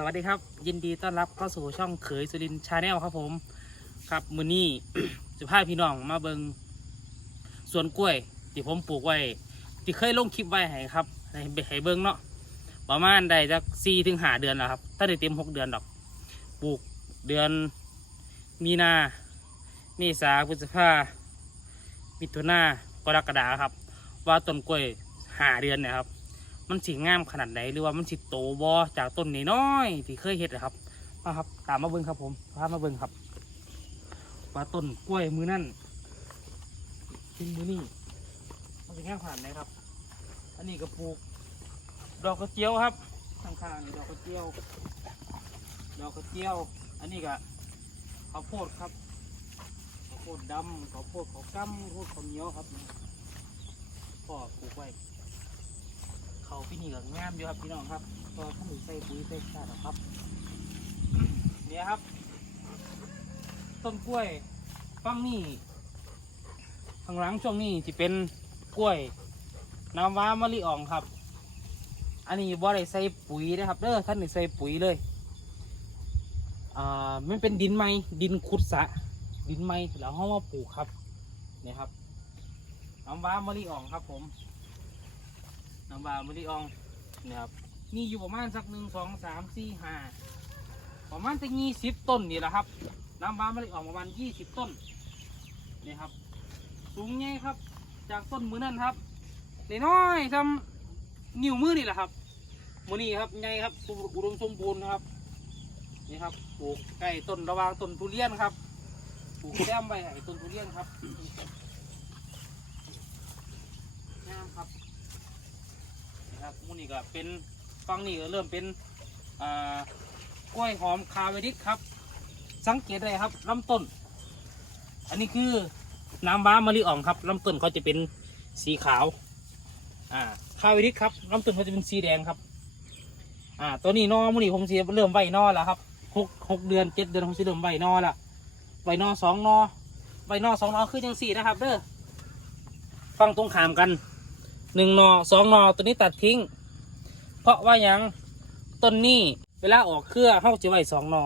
สวัสดีครับ ยินดีต้อนรับเข้าสู่ช่องเขยสุรินชาแนลครับผม ครับมือนี้จะพาพี่น้องมาเบิงสวนกล้วยที่ผมปลูกไว้ที่เคยลงคลิปไว้ให้ครับให้ให้เบิงเนาะประมาณได้จากสี่ถึงหาเดือนแล้วครับถ้าได้เต็มหกเดือนดอก ปลูกเดือนมีนาเมษาพฤษภามิถุนากรกฎาครับ ว่าต้นกล้วยหาเดือนเนี่ยครับ มันสีงามขนาดไหนหรือว่ามันสิโตบอจากต้นนี้น้อยที่เคยเห็ดนะครับมาครับ ตามมาเบิ่งครับผมพามาเบิ่งครับว่าต้นกล้วยมือนั่นทิ้งมือนี่มันสีงามขนาดไหนครับ อันนี้ก็ปลูก ดอกกระเจียวครับข้างๆนี่ดอกกระเจียว ดอกกระเจียว อันนี้ก็ข้าวโพดครับข้าวโพดดำข้าวโพดข้าวกั้มข้าวโพดข้าวเหนียวครับพ่อปลูกไว้ เขาพี่ นี่ก็งามอยู่ครับพี่น้องครับก็ถ้ามีใส่ปุ๋ยใส่ชาติครับ เนี่ยครับ ต้นกล้วยฟังนี่ข้างหลังช่วงนี้จะเป็นกล้วยน้ำว้ามะลิอ่องครับ อันนี้บ่ได้ใส่ปุ๋ยนะครับเด้อท่านได้ใส่ปุ๋ยเลยอ่ามันเป็นดินไหมดินขุดสะ ดินไหมแล้วห้องมาปลูกครับเนี่ยครับน้ำว้ามะลิอ่องครับผม น้ำบามะลิอองนะครับมีอยู่ประมาณสักหนึ่งสองสามสี่ห้าประมาณจะยี่สิบต้นนี่แหละครับ น้ำบามะลิอองประมาณยี่สิบต้นนี่ครับ สูงใหญ่ครับ จากต้นมือนั่นครับเล็กน้อยทำนิ้วมือนี่แหละครับมือนี่ครับใหญ่ครับอุดมสมบูรณ์นครับนี่ครับปลูกใกล้ต้นระวางต้นทุเรียนครับปลูกแซมไว้ไอ้ต้นทุเรียนครับงามครับ นะครับมูนี่ก็เป็นฟังนี่ก็เริ่มเป็นอ่ากล้วยหอมคาเวดิสครับ สังเกตได้ครับลำต้น อันนี้คือน้ำว้ามะลิอ่องครับลำต้นเขาจะเป็นสีขาวอ่าคาเวดิสครับลำต้นเขาจะเป็นสีแดงครับอ่าตัวนี้นอมูนี่ผมจะเริ่มใบนอแล้วครับหกหกเดือนเจ็ดเดือนผมจะเริ่มใบนอละใบนอสองนอใบนอสองนอคือจังสี่นะครับเด้อฟังตรงขามกัน หนึ่งหนอสองหนอตัวนี้ตัดทิ้ง เพราะว่ายังต้นนี้เวลาออกเครือเข้าจะไว้สองหนอ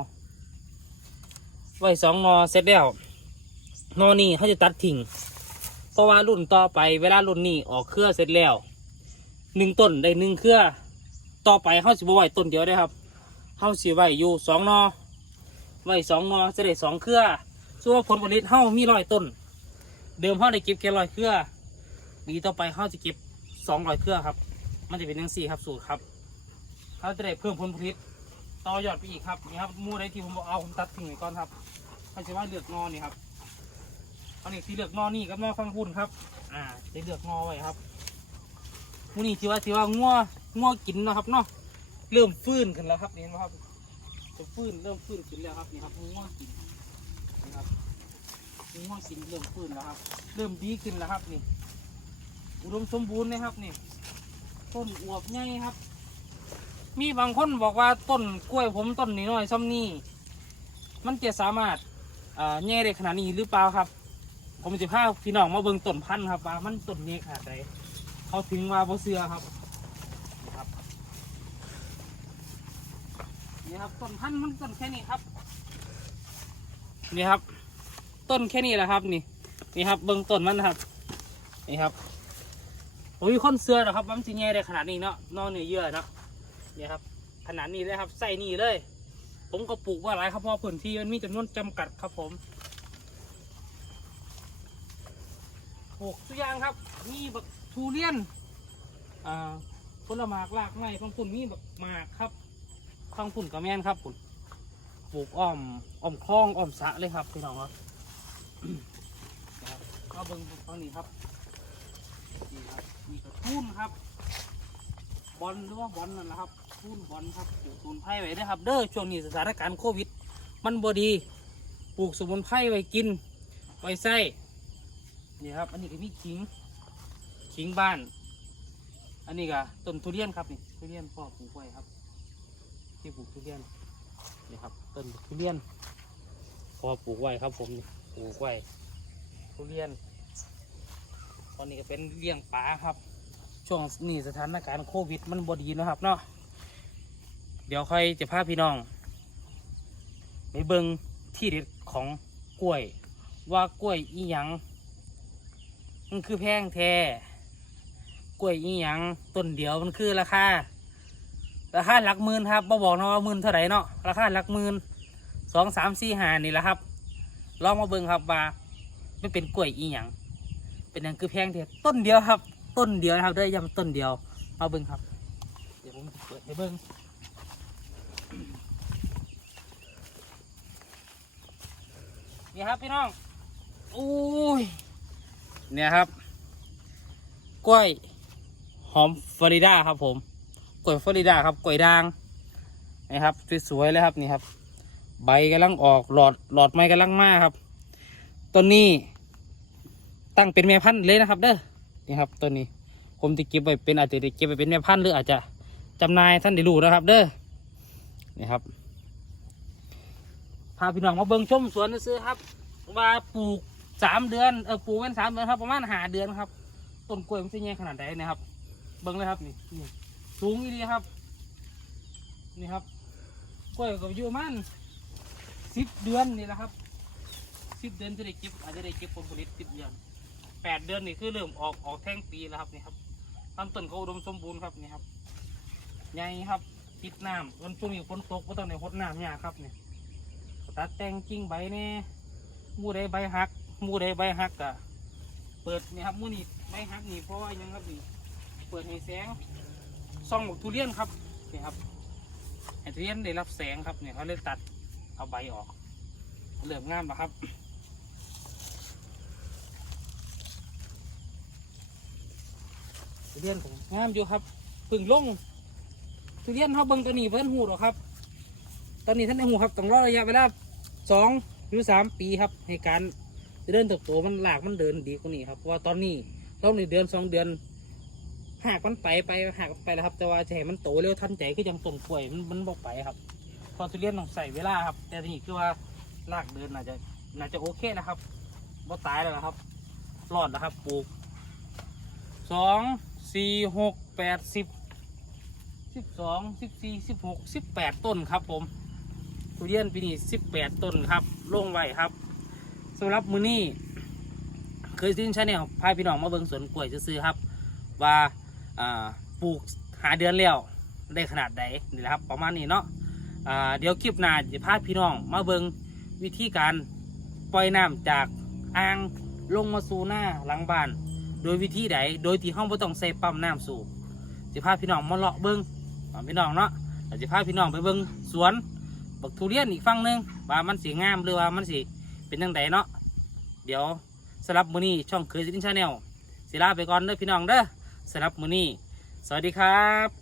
ไว้สองหนอเสร็จแล้วหนอนี้เขาจะตัดทิ้งเพราะว่ารุ่นต่อไปเวลารุ่นนี้ออกเครือเสร็จแล้วหนึ่งต้นได้หนึ่งเครือต่อไปเขาจะไว้ต้นเดียวได้ครับเขาจะไว้อยู่สองหนอไว้สองหนอจะได้สองเครือส่วนผลผลิตเขามีร้อยต้น เดิมเขาได้เก็บแค่ร้อยเครือปีต่อไปเขาจะเก็บ สองร้อยเครือครับ มันจะเป็นยังสี่ครับสูตรครับเขาจะได้เพิ่มผลผลิตต่อยอดไปอีกครับนี่ครับมูได้ที่ผมบอกเอาผมตัดทิ้งไว้ก่อนครับเขาจะว่าเลือกงอนี่ครับอานี่ที่เลือกงอนี่กับงอฟังพุ่นครับ อ่าได้เลือกงอไว้ครับมูนี่ที่ว่าที่ว่างัวงัวกินนะครับเนาะเริ่มฟื้นขึ้นแล้วครับนี่นไหมครับจะฟื้นเริ่มฟื้นขึ้นแล้วครับนี่ครับงัวกินนี่ครับงัวกินเริ่มฟื้นแล้วครับ เริ่มดีขึ้นแล้วครับนี่ อุดมสมบูรณ์นะครับนี่ต้นอวบใหญ่ครับ มีบางคนบอกว่าต้นกล้วยผมต้นนี้น้อยซ้ำนี่มันจะสามารถแง่ได้ขนาดนี้หรือเปล่าครับ ผมจะพาพี่น้องมาเบิ่งต้นพันธุ์ครับว่ามันต้นนี้ขนาดไหนเขาถึงว่าบ่เสือครับนี่ครับนี่ครับต้นพันธุ์มันต้นแค่นี้ครับนี่ครับ ต้นแค่นี้แหละครับ นี่นี่ครับเบิ่งต้นมันนะครับ นี่ครับ ผมมีคนเสื้อนะครับว่ามันสิแง่ได้ขนาดนี้เนาะนอนเนื้อเยื่อเนาะเนี่ยครับขนาดนี้เลยครับใส่นี่เลย ผมก็ปลูกว่าหลายครับเพราะพื้นที่มันมีจำนวนจำกัดครับผมปลูกทุกอย่างครับ มีแบบทุเรียนอ่าผลหมากรากไม้บางปุ่นมีแบบหมากครับบางปุ่นกระแมนครับปุ่นปลูกอ้อมอ้อมคลองอ้อมสะเลยครับพี่น้องครับนะครับก็เบิ่งตรงนี้ครับ นี่ครับนี่ก็ทุนครับ บอลหรือว่าบอลนั่นแหละครับทุนบอลครับปลูกสมุนไพรไว้ด้ครับ เด้อช่วงนี้สถานการณ์โควิด มันบดีปลูกสมุนไพรไว้กินไว้ใส่นี่ครับ อันนี้ก็มีขิงขิงบ้าน อันนี้ก็ต้นทุเรียนครับนี่ทุเรียนพ่อปลูกไว้ครับ ที่ปลูกทุเรียนนี่ครับต้นทุเรียนพ่อปลูกไว้ครับผมนี่ปลูกไว้ทุเรียน อนนี้ก็เป็นเลี้ยงปลาครับ ช่วงนี้สถานการณ์โควิดมันบดีนะครับเนาะเดี๋ยวค่อยจะพาพี่น้องไปเบิงที่เด็ดของกล้วย ว่ากล้วยอีหยังมันคือแพงแท้กล้วยอีหยังต้นเดียวมันคือราคาราคาหลักหมื่นครับบ่บอกนะว่าหมื่นเท่าไหร่เนาะราคาหลักหมื่นสองสามสี่ห้านี่แหละครับลองมาเบิ่งครับว่าไม่เป็นกล้วยอีหยัง เป็นหยังคือแพงแท้ต้นเดียวครับ ต้นเดียวนะครับเด้ยำต้นเดียวมาเบิ่งครับ เดี๋ยวผมเปิดให้เบิ่งนี่ครับพี่น้องอุ้ยเนี่ยครับ กล้วยหอมฟลอริดาครับผมกล้วยฟลอริดาครับกล้วยด่างนะครับสวยๆเลยครับนี่ครับ ใบกำลังออกหลอดหลอดไม้กำลังมาครับต้นนี้ ตั้งเป็นแม่พันธุ์เลยนะครับ เด้อนี่ครับต้นนี้ ผมจะเก็บไว้เป็นอาจจะเก็บไว้เป็นแม่พันธุ์หรืออาจจะจำหนายท่านได้รู้นะครับ เด้อนี่ครับพาพี่น้องมาเบิ่งชมสวนซื้อครับ ว่าปลูกสามเดือนเออปลูกเป็นสามเดือนครับประมาณหาเดือนครับต้นกล้วยมันจะใหญ่ขนาดไหนนะครับ เบิ่งเลยครับนี่นี่สูงอีดีครับ นี่ครับกล้วยก็อยู่มาณสิบเดือนนี่แหละครับสิบเดือนจะได้เก็บอาจจะได้เก็บผลผลิตสิบเดือน แปดเดือนนี่คือเริ่มออกออกแท่งปีแล้วครับนี่ครับลำต้นเขาอุดมสมบูรณ์ครับนี่ครับใหญ่ครับติดน้ำวันช่วงนี้ฝนตกก็ต้องในหดน้ำเนี่ยครับเนี่ยตัดแต่งกิ่งใบเนี่ยมูใดใบหักมูใดใบหักกะเปิดนี่ครับมูนี่ใบหักนี่เพราะว่ายังครับนี่เปิดให้แสงส่องหมกทุเรียนครับนี่ครับให้ทุเรียนได้รับแสงครับเนี่ยเขาเลยตัดเอาใบออกเหลืองงามนะครับ เรียนผมงามอยู่ครับพึ่งลงทุเรียนเขาเบิ่งตัวนี้เพิ่นหูหรอกครับ ตอนนี้ท่านในหูครับต้องรอระยะเวลาสองหรือสามปีครับในการเจริญเติบโตมันหลากมันเดินดีกว่านี้ครับเพราะว่าตอนนี้เราในเดือนสองเดือนหากมันไปไปหากไปแล้วครับ แต่ว่าจะให้มันโตเร็วทันใจก็ยังต้นกล้วยมันมันบอกไปครับ พอทุเรียนต้องใส่เวลาครับ แต่ทีนี้คือว่าลากเดินน่าจะน่าจะโอเคนะครับบ่ตายแล้วครับรอดแล้วครับปลูกสอง สี่หกแปดสิบสิบสองสิบสี่สิบหกสิบแปดต้นครับผมทุเรียนปีนี้สิบแปดต้นครับโล่งไว้ครับสำหรับมือนี้เคยซิ้นชาแนลพาพี่น้องมาเบิ่งสวนกล้วยจะซื้อครับ ว่าปลูกหาเดือนแล้วได้ขนาดใดนี่แหละครับ ประมาณนี้เนาะเดี๋ยวคลิปหน้าจะพาพี่น้องมาเบิ่งวิธีการปล่อยน้ำจากอ่างลงมาสู่หน้าหลังบ้าน โดยวิธีใดโดยที่ห้องไม่ต้องใส่ปั๊มน้ำสูบจะพาพี่น้องมาเลาะเบิ้งพี่น้องเนาะแล้วจะพาพี่น้องไปเบิ้งสวนบักทุเรียนอีกฝั่งหนึงว่ามันสีงามหรือว่ามันสีเป็นยังไงเนาะเดี๋ยวสำหรับมือนี้ช่องเคยสินชาแนลสิลาไปก่อนเด้อพี่น้องเด้อสำหรับมือนี้สวัสดีครับ